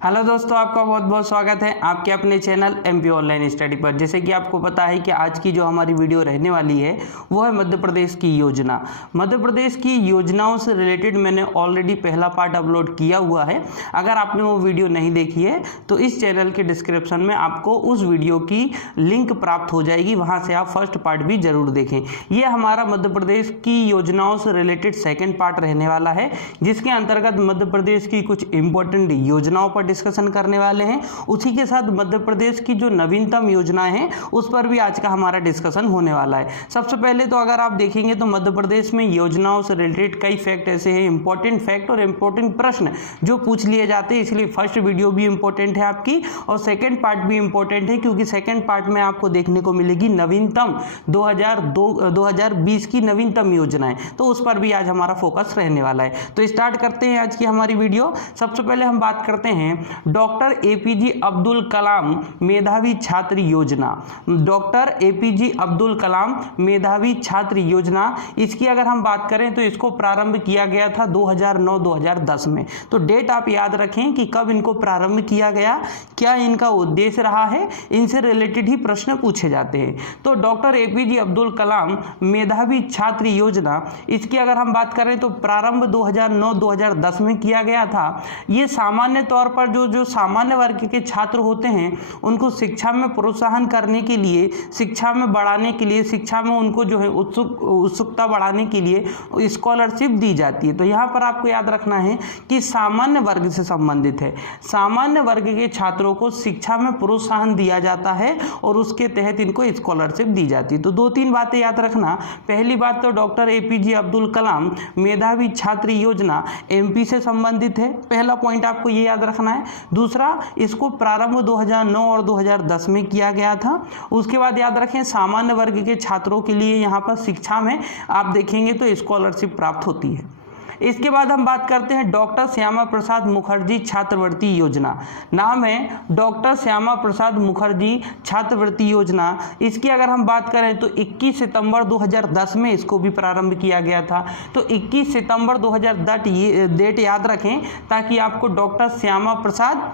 Hello दोस्तों, आपका बहुत बहुत स्वागत है आपके अपने चैनल एमपी ऑनलाइन स्टडी पर। जैसे कि आपको पता है कि आज की जो हमारी वीडियो रहने वाली है वो है मध्य प्रदेश की योजना। मध्य प्रदेश की योजनाओं से रिलेटेड मैंने ऑलरेडी पहला पार्ट अपलोड किया हुआ है। अगर आपने वो वीडियो नहीं देखी है तो इस चैनल के डिस्क्रिप्शन में आपको उस वीडियो की लिंक प्राप्त हो जाएगी, वहाँ से आप फर्स्ट पार्ट भी जरूर देखें। ये हमारा मध्य प्रदेश की योजनाओं से रिलेटेड सेकेंड पार्ट रहने वाला है, जिसके अंतर्गत मध्य प्रदेश की कुछ इंपॉर्टेंट योजनाओं पर डिस्कशन करने वाले हैं। उसी के साथ मध्य प्रदेश की जो नवीनतम योजनाएं हैं उस पर भी आज का हमारा डिस्कशन होने वाला है। सबसे पहले तो अगर आप देखेंगे तो मध्य प्रदेश में योजनाओं से रिलेटेड कई फैक्ट ऐसे हैं, इंपॉर्टेंट फैक्ट और इंपॉर्टेंट प्रश्न जो पूछ लिए जाते हैं, इसलिए फर्स्ट वीडियो भी इंपॉर्टेंट है आपकी और सेकेंड पार्ट भी इंपॉर्टेंट है, क्योंकि सेकेंड पार्ट में आपको देखने को मिलेगी नवीनतम 2020 की नवीनतम योजनाएं, तो उस पर भी आज हमारा फोकस रहने वाला है। तो स्टार्ट करते हैं आज की हमारी वीडियो। सबसे पहले हम बात करते हैं डॉक्टर एपीजे अब्दुल कलाम मेधावी छात्र योजना। डॉक्टर एपीजे अब्दुल कलाम मेधावी छात्र योजना, इसकी अगर हम बात करें तो इसको प्रारंभ किया गया था 2009-2010 में। तो डेट आप याद रखें कि कब इनको प्रारंभ किया गया, क्या इनका उद्देश्य रहा है, इनसे रिलेटेड ही प्रश्न पूछे जाते हैं। तो डॉक्टर एपीजे अब्दुल कलाम मेधावी छात्र योजना, इसकी अगर हम बात करें तो प्रारंभ 2009-2010 में किया गया था। ये सामान्य तौर पर जो सामान्य वर्ग के छात्र होते हैं उनको शिक्षा में प्रोत्साहन करने के लिए, शिक्षा में बढ़ाने के लिए, शिक्षा में उनको जो है उत्सुकता बढ़ाने के लिए स्कॉलरशिप दी जाती है। तो यहाँ पर आपको याद रखना है कि सामान्य वर्ग से संबंधित है, सामान्य वर्ग के छात्रों को शिक्षा में प्रोत्साहन दिया जाता है और उसके तहत इनको स्कॉलरशिप दी जाती है। तो दो तीन बातें याद रखना। पहली बात तो डॉक्टर एपीजे अब्दुल कलाम मेधावी छात्र योजना एमपी से संबंधित है, पहला पॉइंट आपको ये याद रखना है। दूसरा, इसको प्रारंभ 2009 और 2010 में किया गया था। उसके बाद याद रखें सामान्य वर्ग के छात्रों के लिए यहाँ पर शिक्षा में आप देखेंगे तो स्कॉलरशिप प्राप्त होती है। इसके बाद हम बात करते हैं डॉक्टर श्यामा प्रसाद मुखर्जी छात्रवृत्ति योजना। नाम है डॉक्टर श्यामा प्रसाद मुखर्जी छात्रवृत्ति योजना। इसकी अगर हम बात करें तो 21 सितंबर 2010 में इसको भी प्रारंभ किया गया था। तो 21 सितंबर 2010 ये डेट याद रखें ताकि आपको डॉक्टर श्यामा प्रसाद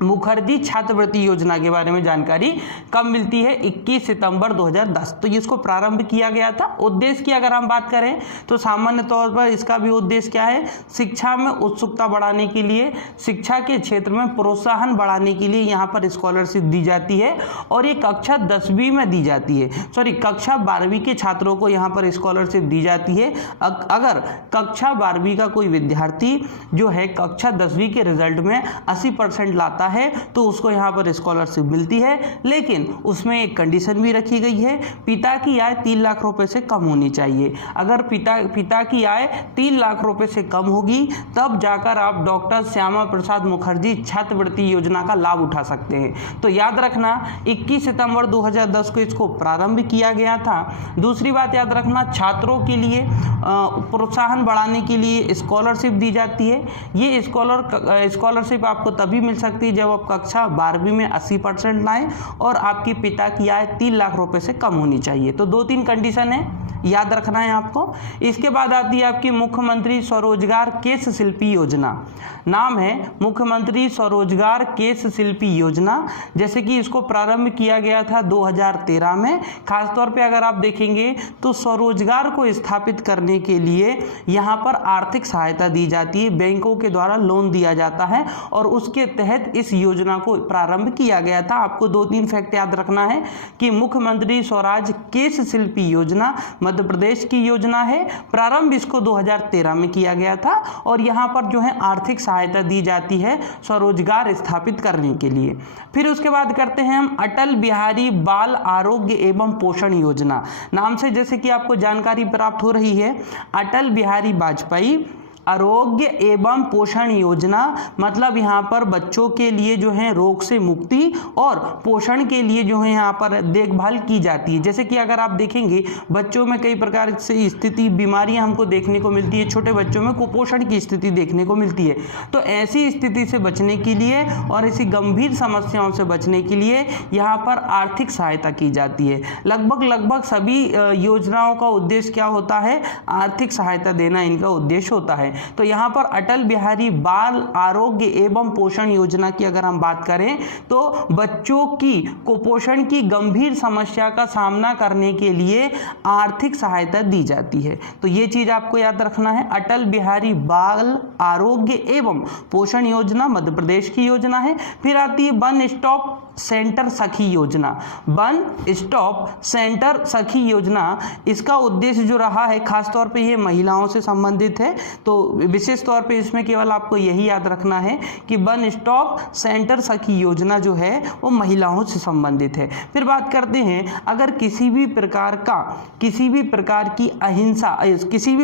मुखर्जी छात्रवृत्ति योजना के बारे में जानकारी कब मिलती है, 21 सितंबर 2010। तो इसको प्रारंभ किया गया था। उद्देश्य की अगर हम बात करें तो सामान्य तौर पर इसका भी उद्देश्य क्या है, शिक्षा में उत्सुकता बढ़ाने के लिए, शिक्षा के क्षेत्र में प्रोत्साहन बढ़ाने के लिए यहाँ पर स्कॉलरशिप दी जाती है और ये कक्षा 10वीं में दी जाती है, कक्षा 12वीं के छात्रों को यहाँ पर स्कॉलरशिप दी जाती है। अगर कक्षा 12वीं का कोई विद्यार्थी जो है कक्षा 10वीं के रिजल्ट में 80% लाता है तो उसको यहाँ पर स्कॉलरशिप मिलती है, लेकिन उसमें एक कंडीशन भी रखी गई है, पिता की आय 3 लाख रुपए से कम होनी चाहिए। अगर पिता की आय 3 लाख रुपए से कम होगी तब जाकर आप डॉक्टर श्यामा प्रसाद मुखर्जी छात्रवृत्ति योजना का लाभ उठा सकते हैं। तो याद रखना 21 सितंबर 2010 को इसको प्रारंभ किया गया था। दूसरी बात याद रखना, छात्रों के लिए प्रोत्साहन बढ़ाने के लिए स्कॉलरशिप दी जाती है। ये स्कॉलरशिप आपको तभी मिल सकती है जब आप कक्षा 12वीं में 80% लाएं और आपके पिता की आय 3 लाख रुपए से कम होनी चाहिए। तो 2-3 कंडीशन है, याद रखना है आपको। इसके बाद आती है आपकी मुख्यमंत्री स्वरोजगार केश शिल्पी योजना। नाम है मुख्यमंत्री स्वरोजगार केश शिल्पी योजना। जैसे कि इसको प्रारंभ किया गया था 2013 में। खासतौर पे अगर आप देखेंगे तो स्वरोजगार को स्थापित करने के लिए यहाँ पर आर्थिक सहायता दी जाती है, बैंकों के द्वारा लोन दिया जाता है और उसके तहत इस योजना को प्रारंभ किया गया था। आपको 2-3 फैक्ट याद रखना है कि मुख्यमंत्री स्वराज केश शिल्पी योजना मध्य प्रदेश की योजना है। प्रारंभ इसको 2013 में किया गया था और यहाँ पर जो है आर्थिक सहायता दी जाती है स्वरोजगार स्थापित करने के लिए। फिर उसके बाद करते हैं हम अटल बिहारी बाल आरोग्य एवं पोषण योजना। नाम से जैसे कि आपको जानकारी प्राप्त हो रही है, अटल बिहारी वाजपेयी आरोग्य एवं पोषण योजना, मतलब यहाँ पर बच्चों के लिए जो है रोग से मुक्ति और पोषण के लिए जो है यहाँ पर देखभाल की जाती है। जैसे कि अगर आप देखेंगे बच्चों में कई प्रकार से स्थिति बीमारियां हमको देखने को मिलती है, छोटे बच्चों में कुपोषण की स्थिति देखने को मिलती है। तो ऐसी स्थिति से बचने के लिए और ऐसी गंभीर समस्याओं से बचने के लिए यहाँ पर आर्थिक सहायता की जाती है। लगभग सभी योजनाओं का उद्देश्य क्या होता है, आर्थिक सहायता देना इनका उद्देश्य होता है। तो यहाँ पर अटल बिहारी बाल आरोग्य एवं पोषण योजना की अगर हम बात करें तो बच्चों की कुपोषण की गंभीर समस्या का सामना करने के लिए आर्थिक सहायता दी जाती है। तो ये चीज आपको याद रखना है। अटल बिहारी बाल आरोग्य एवं पोषण योजना मध्य प्रदेश की योजना है। फिर आती है वन स्टॉप सेंटर सखी योजना। वन स्टॉप सेंटर सखी योजना, इसका उद्देश्य जो रहा है खासतौर पे ये महिलाओं से संबंधित है। तो विशेष तौर पे इसमें केवल आपको यही याद रखना है कि वन स्टॉप सेंटर सखी योजना जो है वो महिलाओं से संबंधित है। फिर बात करते हैं अगर किसी भी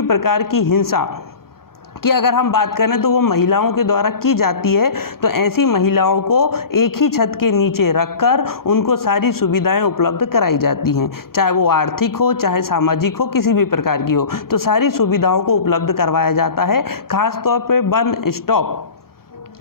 प्रकार की हिंसा कि अगर हम बात करें तो वो महिलाओं के द्वारा की जाती है, तो ऐसी महिलाओं को एक ही छत के नीचे रखकर उनको सारी सुविधाएं उपलब्ध कराई जाती हैं, चाहे वो आर्थिक हो चाहे सामाजिक हो, किसी भी प्रकार की हो, तो सारी सुविधाओं को उपलब्ध करवाया जाता है। खास तौर पे वन स्टॉप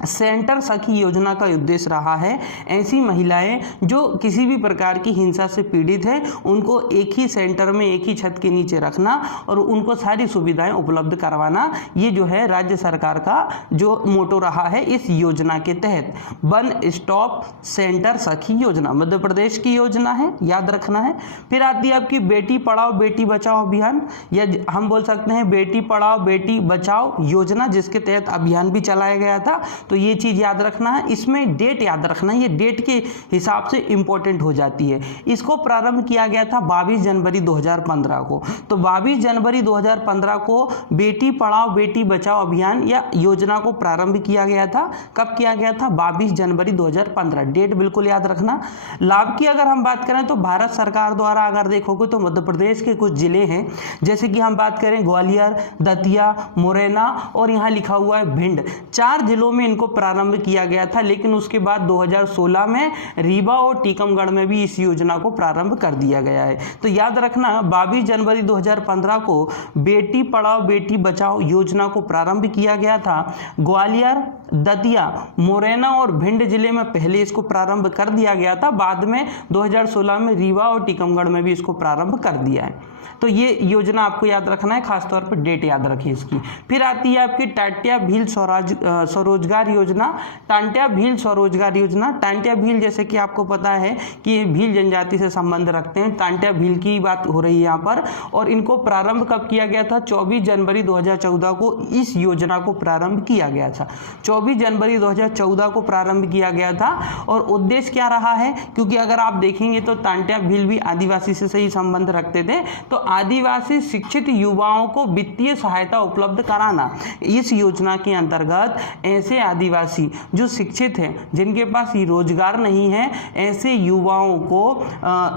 सेंटर सखी योजना का उद्देश्य रहा है ऐसी महिलाएं जो किसी भी प्रकार की हिंसा से पीड़ित है उनको एक ही सेंटर में एक ही छत के नीचे रखना और उनको सारी सुविधाएं उपलब्ध करवाना, ये जो है राज्य सरकार का जो मोटो रहा है इस योजना के तहत। वन स्टॉप सेंटर सखी योजना मध्य प्रदेश की योजना है, याद रखना है। फिर आती है आपकी बेटी पढ़ाओ बेटी बचाओ अभियान, या हम बोल सकते हैं बेटी पढ़ाओ बेटी बचाओ योजना, जिसके तहत अभियान भी चलाया गया था। तो ये चीज याद रखना है। इसमें डेट याद रखना है, ये डेट के हिसाब से इंपॉर्टेंट हो जाती है। इसको प्रारंभ किया गया था 22 जनवरी 2015 को। तो 22 जनवरी 2015 को बेटी पढ़ाओ बेटी बचाओ अभियान या योजना को प्रारंभ किया गया था। कब किया गया था? 22 जनवरी 2015। डेट बिल्कुल याद रखना। लाभ की अगर हम बात करें तो भारत सरकार द्वारा अगर देखोगे तो मध्य प्रदेश के कुछ जिले हैं, जैसे कि हम बात करें ग्वालियर, दतिया, मुरैना और यहाँ लिखा हुआ है भिंड, 4 जिलों में इनको प्रारंभ किया गया था। लेकिन उसके बाद 2016 में रीवा और टीकमगढ़ में भी इस योजना को प्रारंभ कर दिया गया है। तो याद रखना 22 जनवरी 2015 को बेटी पढ़ाओ बेटी बचाओ योजना को प्रारंभ किया गया था। ग्वालियर, दतिया, मुरैना और भिंड जिले में पहले इसको प्रारंभ कर दिया गया था, बाद में 2016 में रीवा और टीकमगढ़ में भी इसको प्रारंभ कर दिया है। तो ये योजना आपको याद रखना है, खासतौर पर डेट याद रखिए इसकी। फिर आती है आपकी टांट्या भील स्वरोजगार योजना। टांट्या भील स्वरोजगार योजना, टांट्या भील जैसे कि आपको पता है कि ये भील जनजाति से संबंध रखते हैं, टांट्या भील की बात हो रही है यहाँ पर। और इनको प्रारंभ कब किया गया था? 24 जनवरी 2014 को इस योजना को प्रारंभ किया गया था। 24 जनवरी 2014 को प्रारंभ किया गया था। और उद्देश्य क्या रहा है? क्योंकि अगर आप देखेंगे तो टांट्या भील भी आदिवासी से सही संबंध रखते थे, तो आदिवासी शिक्षित युवाओं को वित्तीय सहायता उपलब्ध कराना। इस योजना के अंतर्गत ऐसे आदिवासी जो शिक्षित हैं, जिनके पास रोजगार नहीं है, ऐसे युवाओं को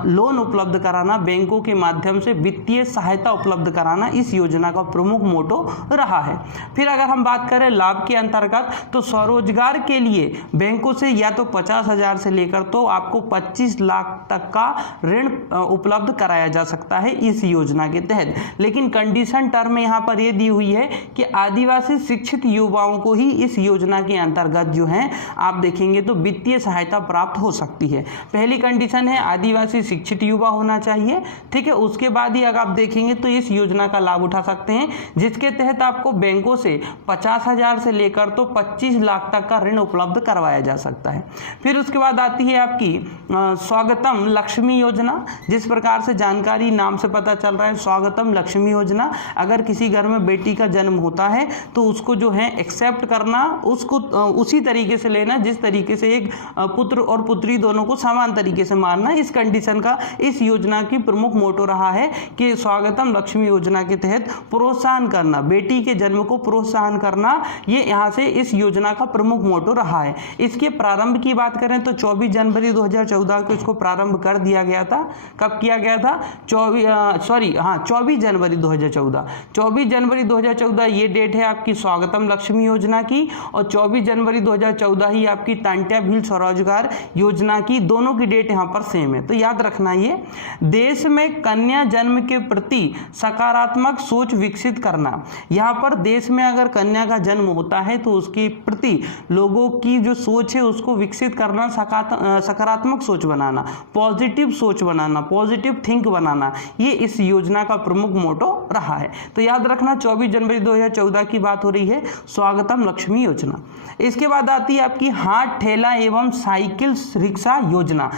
लोन उपलब्ध कराना, बैंकों के माध्यम से वित्तीय सहायता उपलब्ध कराना, इस योजना का प्रमुख मोटो रहा है। फिर अगर हम बात करें लाभ के अंतर्गत, तो स्वरोजगार के लिए बैंकों से या तो 50,000 से लेकर तो आपको 25 लाख तक का ऋण उपलब्ध कराया जा सकता है इस योजना के तहत। लेकिन कंडीशन टर्म यहाँ पर ये दी हुई है कि आदिवासी शिक्षित युवाओं को ही इस योजना के अंतर्गत जो है आप देखेंगे तो वित्तीय सहायता प्राप्त हो सकती है। पहली कंडीशन है आदिवासी शिक्षित युवा होना चाहिए, ठीक है। उसके बाद ही अगर आप देखेंगे तो इस योजना का लाभ उठा सकते हैं, जिसके तहत आपको बैंकों से 50,000 से लेकर तो 25 लाख तक का ऋण उपलब्ध करवाया जा सकता है। फिर उसके बाद आती है आपकी स्वागतम लक्ष्मी योजना। जिस प्रकार से जानकारी नाम से पता चल रहा है, स्वागतम लक्ष्मी योजना, अगर किसी घर में बेटी का जन्म होता है तो उसको जो है एक्सेप्ट करना, उसको उसी तरीके से लेना जिस तरीके से एक पुत्र और पुत्री दोनों को समान तरीके से मानना। इस कंडीशन का इस योजना की प्रमुख मोटो रहा है कि स्वागतम लक्ष्मी योजना के तहत प्रोत्साहन करना, बेटी के जन्म को प्रोत्साहन करना, ये यहाँ से इस योजना का प्रमुख मोटो रहा है। इसके प्रारंभ की बात करें तो 24 जनवरी 2014 को इसको प्रारंभ कर दिया गया था। कब किया गया था? 24 जनवरी 2014। 24 जनवरी 2014 ये डेट है आपकी स्वागतम लक्ष्मी योजना की। और 24 जनवरी 2014 ही आपकी टांट्या भील स्वरोजगार योजना की, दोनों की डेट यहाँ पर सेम है। तो याद रखना ये देश में कन्या जन्म के प्रति सकारात्मक सोच विकसित करना। यहाँ पर देश में अगर कन्या का जन्म होता है तो उसके प्रति लोगों की जो सोच है उसको विकसित करना, सकारात्मक सोच बनाना, पॉजिटिव सोच बनाना, पॉजिटिव थिंक बनाना, ये इस योजना का प्रमुख मोटो रहा है। तो याद रखना 24 जनवरी 2014 की बात हो रही है, स्वागतम लक्ष्मी योजना। इसके बाद आती है आपकी हाथ ठेला एवं साइकिल रिक्शा योजना।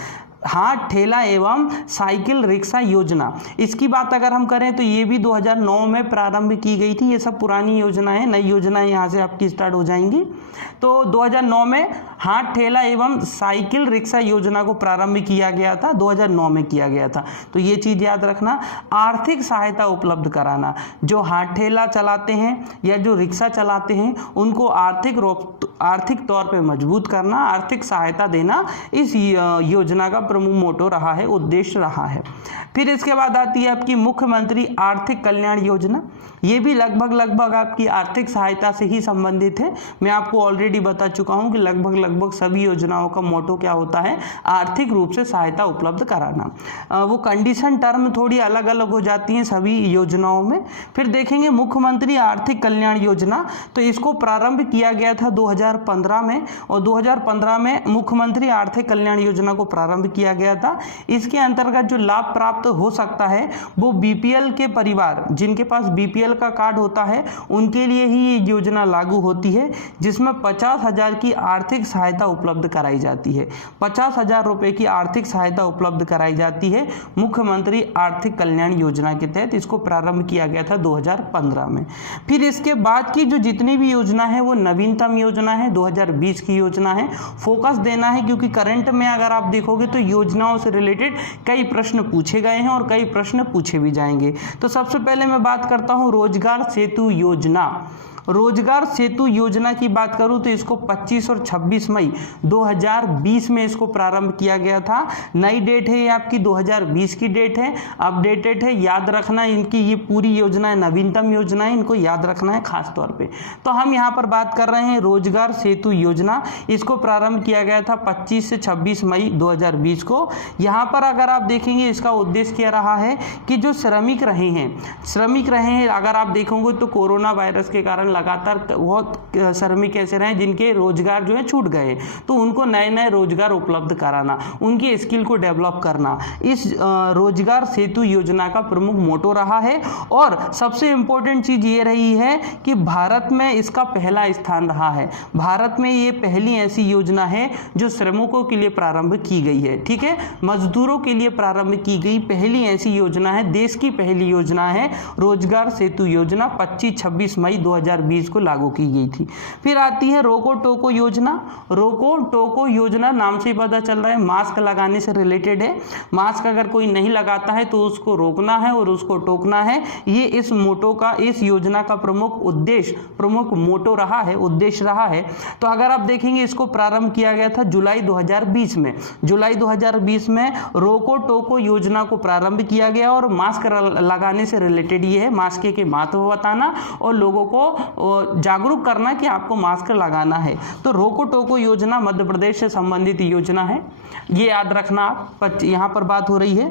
हाथ ठेला एवं साइकिल रिक्शा योजना, इसकी बात अगर हम करें तो ये भी 2009 में प्रारंभ की गई थी। ये सब पुरानी योजना है, नई योजनाएं यहाँ से आपकी स्टार्ट हो जाएंगी। तो 2009 में हाथ ठेला एवं साइकिल रिक्शा योजना को प्रारंभ किया गया था, 2009 में किया गया था। तो ये चीज़ याद रखना, आर्थिक सहायता उपलब्ध कराना। जो हाथ ठेला चलाते हैं या जो रिक्शा चलाते हैं उनको आर्थिक तौर पे मजबूत करना, आर्थिक सहायता देना इस योजना का प्रमुख मोटो रहा है, उद्देश्य रहा है। फिर इसके बाद आती है आपकी मुख्यमंत्री आर्थिक कल्याण योजना। ये भी लगभग आपकी आर्थिक सहायता से ही संबंधित है। मैं आपको ऑलरेडी बता चुका हूँ कि लगभग सभी योजनाओं का मोटो क्या होता है, आर्थिक रूप से सहायता उपलब्ध कराना। वो कंडीशन टर्म थोड़ी अलग अलग हो जाती हैं सभी योजनाओं में। फिर देखेंगे मुख्यमंत्री आर्थिक कल्याण योजना, तो इसको प्रारंभ किया गया था 2015 में, और 2015 में मुख्यमंत्री आर्थिक कल्याण योजना को प्रारंभ किया गया था। इसके अंतर्गत जो लाभ प्राप्त हो सकता है वो बीपीएल के परिवार, जिनके पास बीपीएल का कार्ड होता है उनके लिए ही ये योजना लागू होती है, जिसमें 50,000 की आर्थिक सहायता उपलब्ध कराई जाती है। 50,000 रुपए की आर्थिक सहायता उपलब्ध कराई जाती है मुख्यमंत्री आर्थिक कल्याण योजना के तहत। इसको प्रारंभ किया गया था 2015 में। फिर इसके बाद की जो जितनी भी योजना है वो नवीनतम योजना है, 2020 की योजना है। फोकस देना है क्योंकि करंट में अगर आप देखोगे तो योजनाओं से रिलेटेड कई प्रश्न पूछे गए हैं और कई प्रश्न पूछे भी जाएंगे। तो सबसे पहले मैं बात करता हूं रोजगार सेतु योजना। रोजगार सेतु योजना की बात करूं तो इसको 25 और 26 मई 2020 में इसको प्रारंभ किया गया था। नई डेट है ये आपकी 2020 की डेट है, अपडेटेड है, याद रखना। इनकी ये पूरी योजना है, नवीनतम योजना है, इनको याद रखना है खास तौर पे। तो हम यहाँ पर बात कर रहे हैं रोजगार सेतु योजना। इसको प्रारंभ किया गया था 25 से 26 मई 2020 को। यहाँ पर अगर आप देखेंगे इसका उद्देश्य क्या रहा है कि जो श्रमिक रहे हैं, अगर आप देखोगे तो कोरोना वायरस के कारण लगातार बहुत श्रमिक ऐसे रहे जिनके रोजगार जो है छूट गए, तो उनको नए नए रोजगार उपलब्ध कराना, उनकी स्किल को डेवलप करना, इस रोजगार सेतु योजना का प्रमुख मोटो रहा है। और सबसे इंपॉर्टेंट चीज ये रही है कि भारत में इसका पहला स्थान रहा है। भारत में ये पहली ऐसी योजना है जो श्रमिकों के लिए प्रारंभ की गई है, ठीक है, मजदूरों के लिए प्रारंभ की गई पहली ऐसी योजना है, देश की पहली योजना है रोजगार सेतु योजना। 25-26 मई 2020 को लागू की गई थी। फिर आती है रोको टोको योजना। रोको टोको योजना नाम से ही पता चल रहा है मास्क लगाने से रिलेटेड है। मास्क अगर कोई नहीं लगाता है तो उसको रोकना है और उसको टोकना है। ये इस मोटो का, इस योजना का प्रमुख मोटो रहा है, उद्देश्य रहा है। तो अगर आप देखेंगे इसको प्रारंभ किया गया था जुलाई 2020 में। जुलाई 2020 में रोको टोको योजना को प्रारंभ किया गया और मास्क लगाने से रिलेटेड ये है, मास्क के महत्व बताना और लोगों को जागरूक करना कि आपको मास्क लगाना है। तो रोको टोको योजना मध्य प्रदेश से संबंधित योजना है, ये याद रखना आप। यहाँ पर बात हो रही है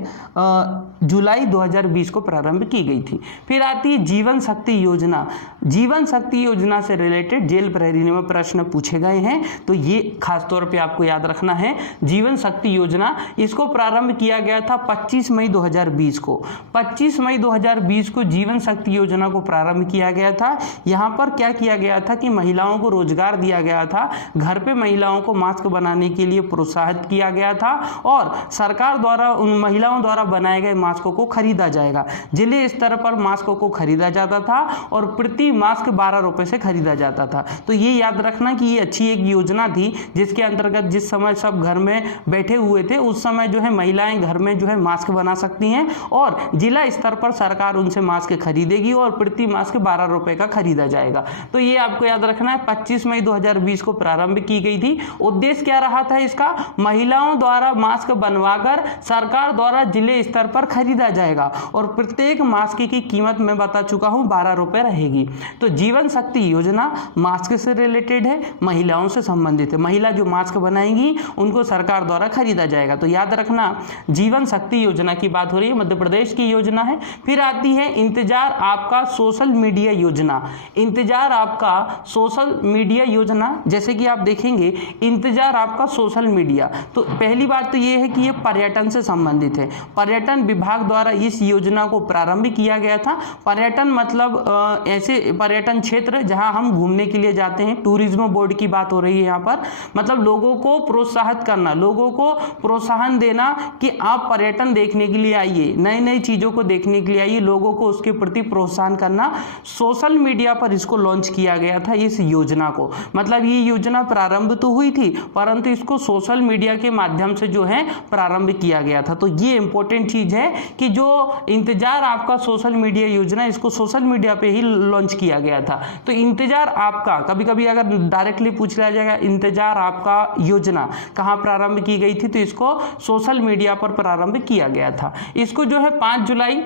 जुलाई 2020 को प्रारंभ की गई थी। फिर आती है जीवन शक्ति योजना। जीवन शक्ति योजना से रिलेटेड जेल प्रहरी में प्रश्न पूछे गए हैं, तो ये खास तौर पे आपको याद रखना है। जीवन शक्ति योजना, इसको प्रारंभ किया गया था 25 मई 2020 को। 25 मई 2020 को जीवन शक्ति योजना को प्रारंभ किया गया था। यहाँ पर क्या किया गया था कि महिलाओं को रोजगार दिया गया था, घर पे महिलाओं को मास्क बनाने के लिए प्रोत्साहित किया गया था और सरकार द्वारा उन महिलाओं द्वारा बनाए गए मास्कों को खरीदा जाएगा। जिले स्तर पर मास्कों को खरीदा जाता था और प्रति मास्क 12 रुपए से खरीदा जाता था। तो ये याद रखना कि ये अच्छी एक योजना थी जिसके अंतर्गत जिस समय सब घर में बैठे हुए थे उस समय जो है महिलाएं घर में जो है मास्क बना सकती हैं और जिला स्तर पर सरकार उनसे मास्क खरीदेगी और प्रति मास्क 12 रुपए का खरीदा जाएगा। तो ये आपको याद रखना है। 25 मई 2020 को प्रारंभ की गई थी। उद्देश्य क्या रहा था इसका? महिलाओं द्वारा मास्क बनवाकर सरकार द्वारा जिले स्तर पर खरीदा जाएगा और प्रत्येक मास्क की कीमत मैं बता चुका हूं 12 रुपए रहेगी। तो जीवन शक्ति योजना मास्क से रिलेटेड है, महिलाओं से संबंधित है। महिला जो मास्क बनाएंगी उनको सरकार द्वारा खरीदा जाएगा। तो याद रखना जीवन शक्ति योजना की बात हो रही है, मध्य प्रदेश की योजना है। फिर आती है इंतजार आपका सोशल मीडिया योजना। इंतजार आपका सोशल मीडिया योजना, जैसे कि आप देखेंगे इंतजार आपका सोशल मीडिया, तो पहली बात तो ये है कि ये पर्यटन से संबंधित है। पर्यटन विभाग द्वारा इस योजना को प्रारंभ किया गया था। पर्यटन मतलब ऐसे पर्यटन क्षेत्र जहां हम घूमने के लिए जाते हैं, टूरिज्म बोर्ड की बात हो रही है यहाँ पर। मतलब लोगों को प्रोत्साहित करना, लोगों को प्रोत्साहन देना कि आप पर्यटन देखने के लिए आइए, नई नई चीज़ों को देखने के लिए आइए, लोगों को उसके प्रति प्रोत्साहन करना। सोशल मीडिया पर इसको लॉन्च किया गया था इस योजना को। मतलब ये योजना प्रारंभ तो हुई थी परंतु इसको सोशल मीडिया के माध्यम से जो है प्रारंभ किया गया था। तो ये इंपॉर्टेंट चीज़ है कि जो इंतजार आपका सोशल मीडिया योजना, इसको सोशल मीडिया पे ही लॉन्च किया गया था। तो इंतजार आपका, कभी कभी अगर डायरेक्टली पूछ लिया जाएगा इंतजार आपका योजना कहाँ प्रारंभ की गई थी, तो इसको सोशल मीडिया पर प्रारंभ किया गया था। इसको जो है 5 जुलाई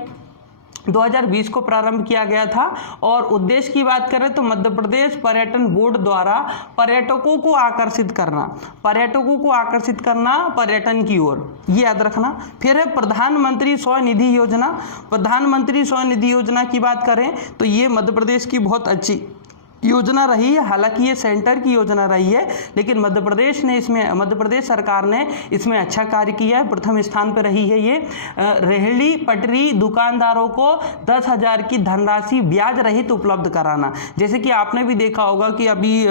2020 को प्रारंभ किया गया था। और उद्देश्य की बात करें तो मध्य प्रदेश पर्यटन बोर्ड द्वारा पर्यटकों को आकर्षित करना, पर्यटकों को आकर्षित करना पर्यटन की ओर, ये याद रखना। फिर है प्रधानमंत्री स्वनिधि योजना। प्रधानमंत्री स्वनिधि योजना की बात करें तो ये मध्य प्रदेश की बहुत अच्छी योजना रही है। हालांकि ये सेंटर की योजना रही है लेकिन मध्य प्रदेश सरकार ने इसमें अच्छा कार्य किया है। प्रथम स्थान पर रही है ये। रेहड़ी पटरी दुकानदारों को 10,000 की धनराशि ब्याज रहित उपलब्ध कराना। जैसे कि आपने भी देखा होगा कि अभी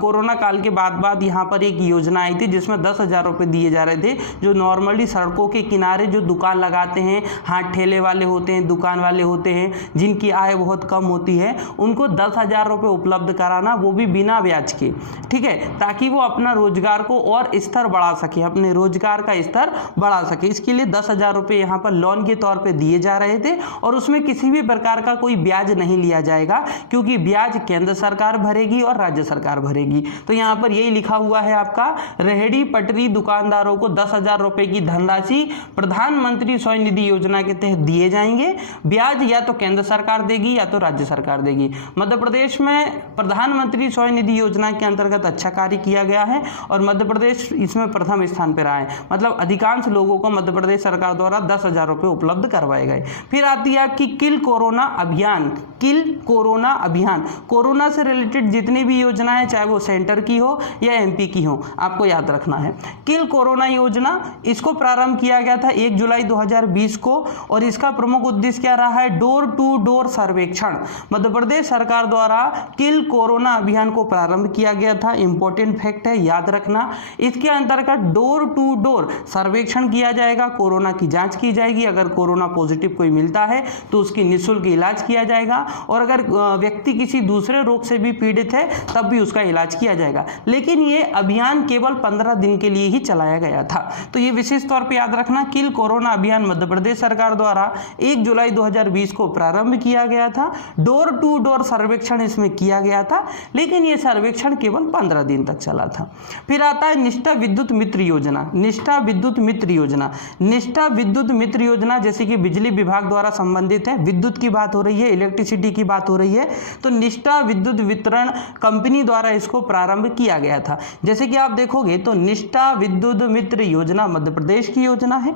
कोरोना काल के बाद यहाँ पर एक योजना आई थी जिसमें 10,000 रुपये दिए जा रहे थे। जो नॉर्मली सड़कों के किनारे जो दुकान लगाते हैं, हाथ ठेले वाले होते हैं, दुकान वाले होते हैं, जिनकी आय बहुत कम होती है, उनको 10,000 रुपये उपलब्ध कराना, वो भी बिना ब्याज के, ठीक है, ताकि वो अपना रोजगार को और स्तर बढ़ा सके, अपने रोजगार का स्तर बढ़ा सके। इसके लिए 10,000 रुपये यहाँ पर लोन के तौर पे दिए जा रहे थे और उसमें किसी भी प्रकार का कोई ब्याज नहीं लिया जाएगा क्योंकि ब्याज केंद्र सरकार भरेगी और राज्य सरकार भरेगी। तो यहाँ पर यही लिखा हुआ है आपका, रेहड़ी पटरी दुकानदारों को 10,000 रुपये की धनराशि प्रधानमंत्री स्वनिधि योजना के तहत दिए जाएंगे। ब्याज या तो केंद्र सरकार देगी या तो राज्य सरकार देगी। मध्य प्रदेश में प्रधानमंत्री स्वनिधि योजना के अंतर्गत अच्छा कार्य किया गया है और मध्य प्रदेश इसमें प्रथम स्थान पर रहा है। मतलब अधिकांश लोगों को मध्य प्रदेश सरकार द्वारा 10,000 रुपये उपलब्ध करवाए गए। फिर आती है आपकी किल कोरोना अभियान। किल कोरोना अभियान, कोरोना से रिलेटेड जितनी भी योजनाएं चाहे वो सेंटर की हो या एमपी की हो, आपको याद रखना है। किल कोरोना योजना, इसको प्रारंभ किया गया था 1 जुलाई 2020 को और इसका प्रमुख उद्देश्य क्या रहा है? डोर टू डोर सर्वेक्षण। मध्य प्रदेश सरकार द्वारा किल कोरोना अभियान को प्रारंभ किया गया था। इंपॉर्टेंट फैक्ट है, याद रखना। इसके अंतर्गत डोर टू डोर सर्वेक्षण किया जाएगा, कोरोना की जांच की जाएगी। अगर कोरोना पॉजिटिव कोई मिलता है तो उसकी निःशुल्क इलाज किया जाएगा और अगर व्यक्ति किसी दूसरे रोग से भी पीड़ित है तब भी उसका इलाज किया जाएगा। लेकिन ये अभियान केवल 15 दिन के लिए ही चलाया गया था। तो ये विशेष तौर पर याद रखना, किल कोरोना अभियान मध्य प्रदेश सरकार द्वारा 1 जुलाई 2020 को प्रारंभ किया गया था। डोर टू डोर सर्वेक्षण इसमें किया गया था लेकिन यह सर्वेक्षण केवल 15 दिन तक चला था। फिर आता है निष्ठा विद्युत मित्र योजना। निष्ठा विद्युत मित्र योजना, निष्ठा विद्युत मित्र योजना जैसे कि बिजली विभाग द्वारा संबंधित है, विद्युत की बात हो रही है, इलेक्ट्रिसिटी की बात हो रही है, तो निष्ठा विद्युत वितरण कंपनी द्वारा इसको प्रारंभ किया गया था। जैसे कि आप देखोगे तो निष्ठा विद्युत मित्र योजना मध्य प्रदेश की योजना है।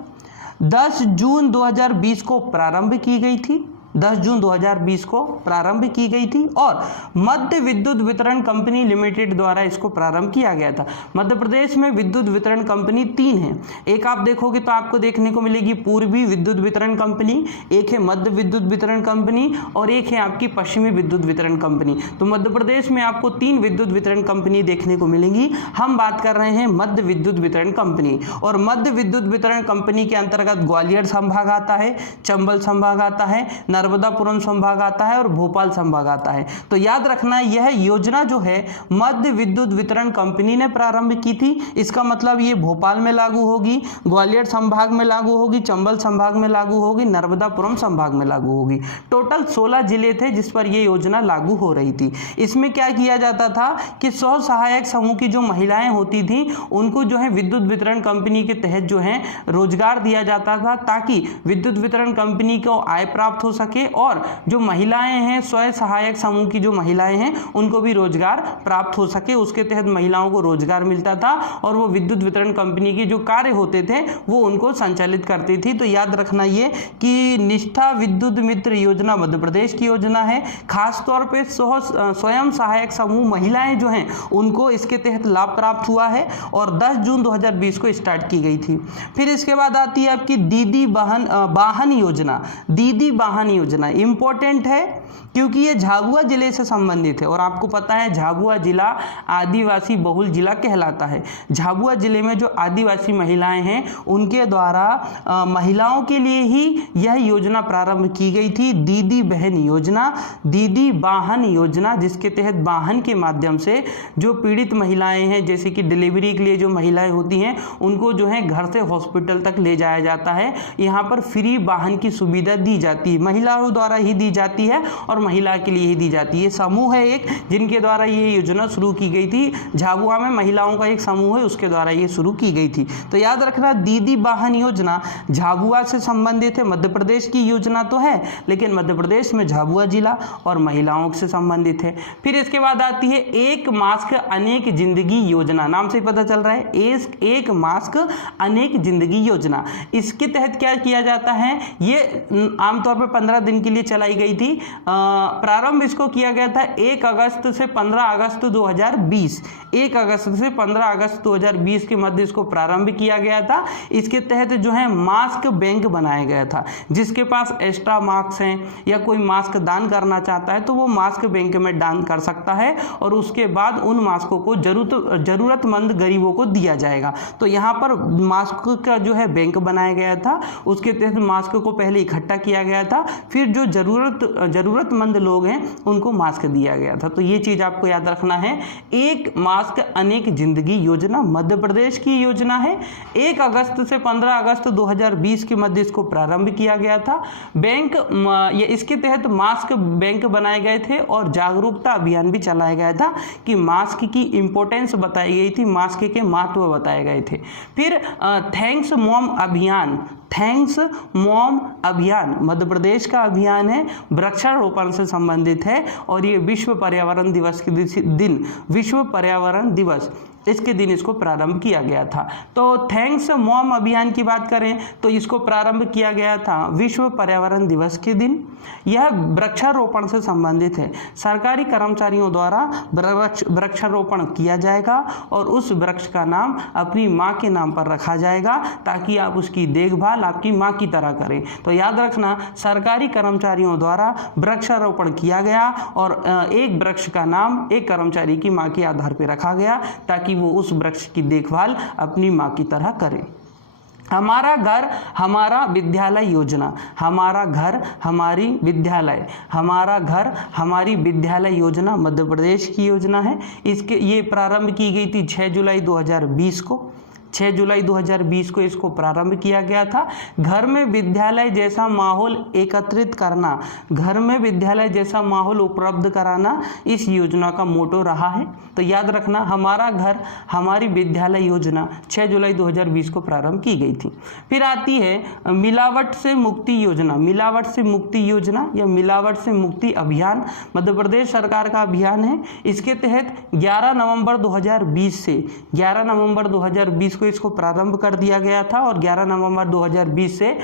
10 जून 2020 को प्रारंभ की गई थी, 10 जून 2020 को प्रारंभ की गई थी और मध्य विद्युत वितरण कंपनी लिमिटेड द्वारा इसको प्रारंभ किया गया था। मध्य प्रदेश में विद्युत वितरण कंपनी 3 है। एक आप देखोगे तो आपको देखने को मिलेगी पूर्वी विद्युत वितरण कंपनी, एक है मध्य विद्युत वितरण कंपनी और एक है आपकी पश्चिमी विद्युत वितरण कंपनी। तो मध्य प्रदेश में आपको 3 विद्युत वितरण कंपनी देखने को मिलेंगी। हम बात कर रहे हैं मध्य विद्युत वितरण कंपनी और मध्य विद्युत वितरण कंपनी के अंतर्गत ग्वालियर संभाग आता है, चंबल संभाग आता है, नर्मदापुरम संभाग आता है और भोपाल संभाग आता है। तो याद रखना यह योजना जो है मध्य विद्युत वितरण कंपनी ने प्रारंभ की थी। इसका मतलब ये भोपाल में लागू होगी, ग्वालियर संभाग में लागू होगी, चंबल संभाग में लागू होगी, नर्मदापुरम संभाग में लागू होगी। टोटल 16 जिले थे जिस पर यह योजना लागू हो रही थी। इसमें क्या किया जाता था कि स्व सहायक समूह की जो महिलाएं होती थी उनको जो है विद्युत वितरण कंपनी के तहत जो है रोजगार दिया जाता था ताकि विद्युत वितरण कंपनी को आय प्राप्त हो सके सके और जो महिलाएं हैं, स्वयं सहायक समूह की जो महिलाएं हैं उनको भी रोजगार प्राप्त हो सके। उसके तहत महिलाओं को रोजगार मिलता था और वो विद्युत वितरण कंपनी के जो कार्य होते थे वो उनको संचालित करती थी। तो याद रखना ये कि निष्ठा विद्युत मित्र योजना मध्य प्रदेश की योजना है। खासतौर पे स्वयं सहायक समूह महिलाएं जो हैं उनको इसके तहत लाभ प्राप्त हुआ है और 10 जून 2020 को स्टार्ट की गई थी। फिर इसके बाद आती है आपकी दीदी वाहन योजना। दीदी वाहन योजना इंपॉर्टेंट है क्योंकि ये झाबुआ जिले से संबंधित है और आपको पता है झाबुआ जिला आदिवासी बहुल जिला कहलाता है। झाबुआ जिले में जो आदिवासी महिलाएं हैं उनके द्वारा महिलाओं के लिए ही यह योजना प्रारंभ की गई थी, दीदी बहन योजना, दीदी वाहन योजना, जिसके तहत वाहन के माध्यम से जो पीड़ित महिलाएं हैं, जैसे कि डिलीवरी के लिए जो महिलाएं होती हैं उनको जो है घर से हॉस्पिटल तक ले जाया जाता है। यहाँ पर फ्री वाहन की सुविधा दी जाती है, महिलाओं द्वारा ही दी जाती है और महिला के लिए ही दी जाती है। समूह है एक जिनके द्वारा ये योजना शुरू की गई थी। झाबुआ में महिलाओं का एक समूह है, उसके द्वारा ये शुरू की गई थी। तो याद रखना दीदी वाहन योजना झाबुआ से संबंधित है। मध्य प्रदेश की योजना तो है लेकिन मध्य प्रदेश में झाबुआ जिला और महिलाओं से संबंधित है। फिर इसके बाद आती है एक मास्क अनेक जिंदगी योजना। नाम से पता चल रहा है एक मास्क अनेक जिंदगी योजना। इसके तहत क्या किया जाता है, ये आमतौर पर 15 दिन के लिए चलाई गई थी। प्रारंभ इसको किया गया था 1 अगस्त से 15 अगस्त 2020। 1 अगस्त से 15 अगस्त 2020 के मध्य इसको प्रारंभ किया गया था। इसके तहत जो है मास्क बैंक बनाया गया था। जिसके पास एक्स्ट्रा मास्क हैं या कोई मास्क दान करना चाहता है तो वो मास्क बैंक में दान कर सकता है और उसके बाद उन मास्कों को जरूरतमंद गरीबों को दिया जाएगा। तो यहाँ पर मास्क का जो है बैंक बनाया गया था। उसके तहत मास्क को पहले इकट्ठा किया गया था, फिर जो जरूरतमंद लोग हैं उनको मास्क दिया गया था। तो ये चीज आपको याद रखना है। एक मास्क अनेक जिंदगी योजना मध्य प्रदेश की योजना है। 1 अगस्त से 15 अगस्त 2020 के मध्य इसको प्रारंभ किया गया था। बैंक इसके तहत मास्क बैंक बनाए गए थे और जागरूकता अभियान भी चलाया गया था कि मास्क की इंपॉर्टेंस बताई गई थी, मास्क के महत्व बताए गए थे। फिर थैंक्स मॉम अभियान, थैंक्स मॉम अभियान मध्य प्रदेश का अभियान है, वृक्षारोपण से संबंधित है और ये विश्व पर्यावरण दिवस के दिन, विश्व पर्यावरण दिवस इसके दिन इसको प्रारंभ किया गया था। तो थैंक्स मॉम अभियान की बात करें तो इसको प्रारंभ किया गया था विश्व पर्यावरण दिवस के दिन। यह वृक्षारोपण से संबंधित है। सरकारी कर्मचारियों द्वारा वृक्षारोपण किया जाएगा और उस वृक्ष का नाम अपनी माँ के नाम पर रखा जाएगा ताकि आप उसकी देखभाल आपकी माँ की तरह करें। तो याद रखना सरकारी कर्मचारियों द्वारा वृक्षारोपण किया गया और एक वृक्ष का नाम एक कर्मचारी की माँ के आधार पर रखा गया ताकि वो उस वृक्ष की देखभाल अपनी माँ की तरह करें। हमारा घर हमारा विद्यालय योजना, हमारा घर हमारी विद्यालय, हमारा घर हमारी विद्यालय योजना मध्य प्रदेश की योजना है। ये प्रारंभ की गई थी 6 जुलाई 2020 को। 6 जुलाई 2020 को इसको प्रारंभ किया गया था। घर में विद्यालय जैसा माहौल एकत्रित करना, घर में विद्यालय जैसा माहौल उपलब्ध कराना इस योजना का मोटो रहा है। तो याद रखना हमारा घर हमारी विद्यालय योजना 6 जुलाई 2020 को प्रारंभ की गई थी। फिर आती है मिलावट से मुक्ति योजना। मिलावट से मुक्ति योजना या मिलावट से मुक्ति अभियान मध्य प्रदेश सरकार का अभियान है। इसके तहत 11 नवंबर 2020 से 11 नवंबर 2020 को इसको प्रारंभ कर दिया गया था और 11 नवंबर 2020 से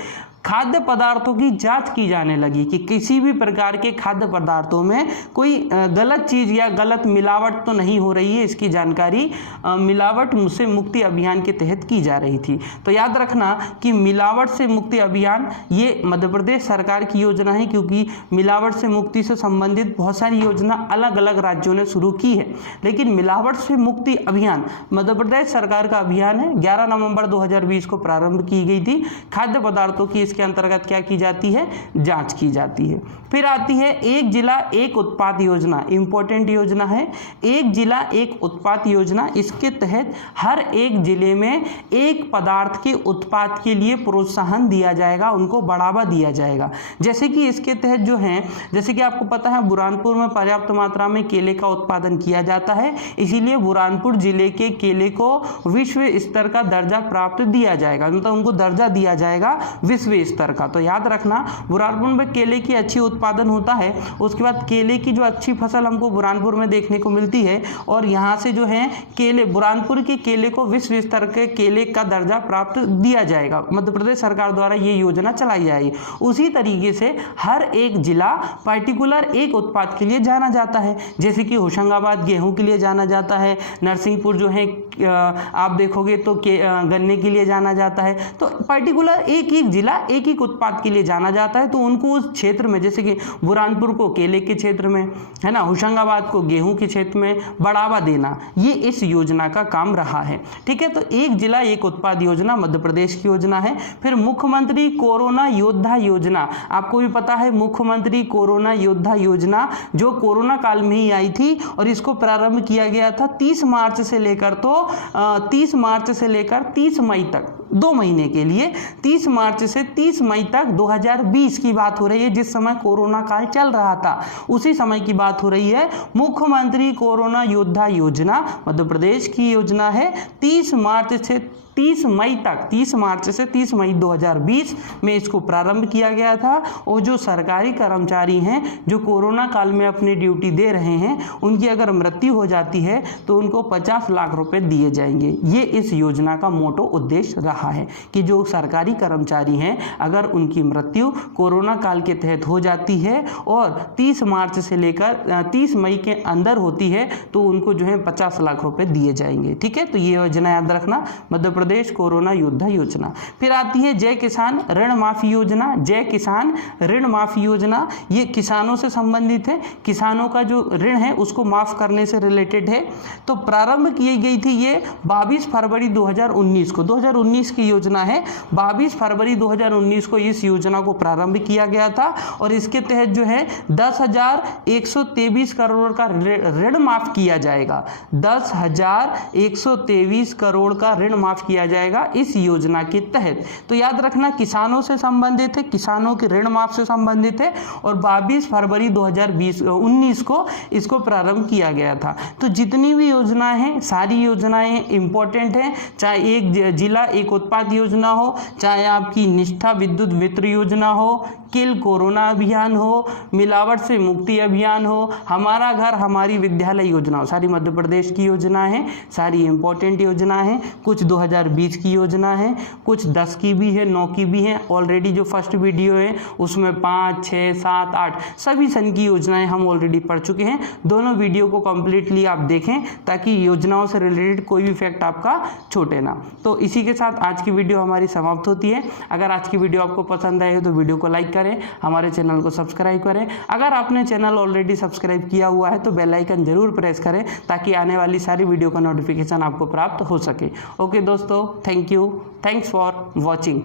खाद्य पदार्थों की जांच की जाने लगी कि किसी भी प्रकार के खाद्य पदार्थों में कोई गलत चीज़ या गलत मिलावट तो नहीं हो रही है। इसकी जानकारी मिलावट से मुक्ति अभियान के तहत की जा रही थी। तो याद रखना कि मिलावट से मुक्ति अभियान ये मध्य प्रदेश सरकार की योजना है क्योंकि मिलावट से मुक्ति से संबंधित बहुत सारी योजना अलग अलग राज्यों ने शुरू की है, लेकिन मिलावट से मुक्ति अभियान मध्य प्रदेश सरकार का अभियान है। 11 नवंबर 2020 को प्रारंभ की गई थी। खाद्य पदार्थों की इसके अंतर्गत क्या की जाती है, जांच की जाती है। फिर आती है एक जिला एक उत्पाद योजना। इंपॉर्टेंट योजना है एक जिला एक उत्पाद योजना। इसके तहत हर एक जिले में एक पदार्थ के उत्पाद के लिए प्रोत्साहन दिया जाएगा, उनको बढ़ावा दिया जाएगा। जैसे कि इसके तहत जो है, जैसे कि आपको पता है बुरहानपुर में पर्याप्त मात्रा में केले का उत्पादन किया जाता है, इसीलिए बुरहानपुर जिले के केले को विश्व स्तर का दर्जा प्राप्त दिया जाएगा, मतलब उनको दर्जा दिया जाएगा विश्व स्तर का। तो याद रखना बुरहानपुर में केले की अच्छी उत्पादन होता है, उसके बाद केले की जो अच्छी फसल हमको बुरहानपुर में देखने को मिलती है और यहाँ से जो है केले, बुरहानपुर के केले को विश्व स्तर के केले का दर्जा प्राप्त दिया जाएगा। मध्य प्रदेश सरकार द्वारा ये योजना चलाई जाएगी। उसी तरीके से हर एक जिला पर्टिकुलर एक उत्पाद के लिए जाना जाता है, जैसे कि होशंगाबाद गेहूं के लिए जाना जाता है, नरसिंहपुर जो है आप देखोगे तो गन्ने के लिए जाना जाता है। तो पर्टिकुलर एक एक जिला एक एक उत्पाद के लिए जाना जाता है, तो उनको उस क्षेत्र में, जैसे कि बुरहानपुर को केले के क्षेत्र में है ना, होशंगाबाद को गेहूं के क्षेत्र में बढ़ावा देना, ये इस योजना का काम रहा है। ठीक है, तो एक जिला एक उत्पाद योजना मध्य प्रदेश की योजना है। फिर मुख्यमंत्री कोरोना योद्धा योजना, आपको भी पता है मुख्यमंत्री कोरोना योद्धा योजना जो कोरोना काल में ही आई थी और इसको प्रारंभ किया गया था 30 मार्च से लेकर 30 मई तक, 2 महीने के लिए। 30 मार्च से 30 मई तक 2020 की बात हो रही है, जिस समय कोरोना काल चल रहा था उसी समय की बात हो रही है। मुख्यमंत्री कोरोना योद्धा योजना मध्य प्रदेश की योजना है। 30 मार्च से 30 मई तक, 30 मार्च से 30 मई 2020 में इसको प्रारंभ किया गया था। और जो सरकारी कर्मचारी हैं जो कोरोना काल में अपनी ड्यूटी दे रहे हैं, उनकी अगर मृत्यु हो जाती है तो उनको 50 लाख रुपए दिए जाएंगे। ये इस योजना का मोटो उद्देश्य रहा है कि जो सरकारी कर्मचारी हैं अगर उनकी मृत्यु कोरोना काल के तहत हो जाती है और 30 मार्च से लेकर 30 मई के अंदर होती है तो उनको जो है 50 लाख रुपए दिए जाएंगे। ठीक है, तो ये योजना याद रखना, मध्य प्रदेश कोरोना योद्धा योजना। फिर आती है जय किसान ऋण माफी योजना। जय किसान ऋण माफी योजना ये किसानों से संबंधित है, किसानों का जो ऋण है उसको माफ करने से रिलेटेड है। तो प्रारंभ की गई थी ये 22 फरवरी 2019 को, 2019 की योजना है। 22 फरवरी 2019 को इस योजना को प्रारंभ किया गया था और इसके तहत जो है 10,123 करोड़ का ऋण माफ किया जाएगा। 10,123 करोड़ का ऋण माफ किया जाएगा इस योजना के तहत। तो याद रखना किसानों से संबंधित है, किसानों के ऋण माफ से संबंधित है और 22 फरवरी 2019 को इसको प्रारंभ किया गया था। तो जितनी भी योजनाएं हैं सारी योजनाएं इंपॉर्टेंट हैं, चाहे एक जिला एक उत्पाद योजना हो, चाहे आपकी निष्ठा विद्युत वितरण योजना हो, किल कोरोना अभियान हो, मिलावट से मुक्ति अभियान हो, हमारा घर हमारी विद्यालय योजना हो, सारी मध्य प्रदेश की योजना है, सारी इंपॉर्टेंट योजना है। कुछ 2020 की योजना है, कुछ 10 की भी है, 9 की भी है। ऑलरेडी जो फर्स्ट वीडियो है उसमें 5, 6, 7, 8 सभी सन की योजनाएं हम ऑलरेडी पढ़ चुके हैं। दोनों वीडियो को कंप्लीटली आप देखें ताकि योजनाओं से रिलेटेड कोई भी फैक्ट आपका छूटे ना। तो इसी के साथ आज की वीडियो हमारी समाप्त होती है। अगर आज की वीडियो आपको पसंद आए तो वीडियो को लाइक करें, हमारे चैनल को सब्सक्राइब करें। अगर आपने चैनल ऑलरेडी सब्सक्राइब किया हुआ है तो बेल आइकन जरूर प्रेस करें ताकि आने वाली सारी वीडियो का नोटिफिकेशन आपको प्राप्त हो सके। ओके दोस्तों, thank you, thanks for watching.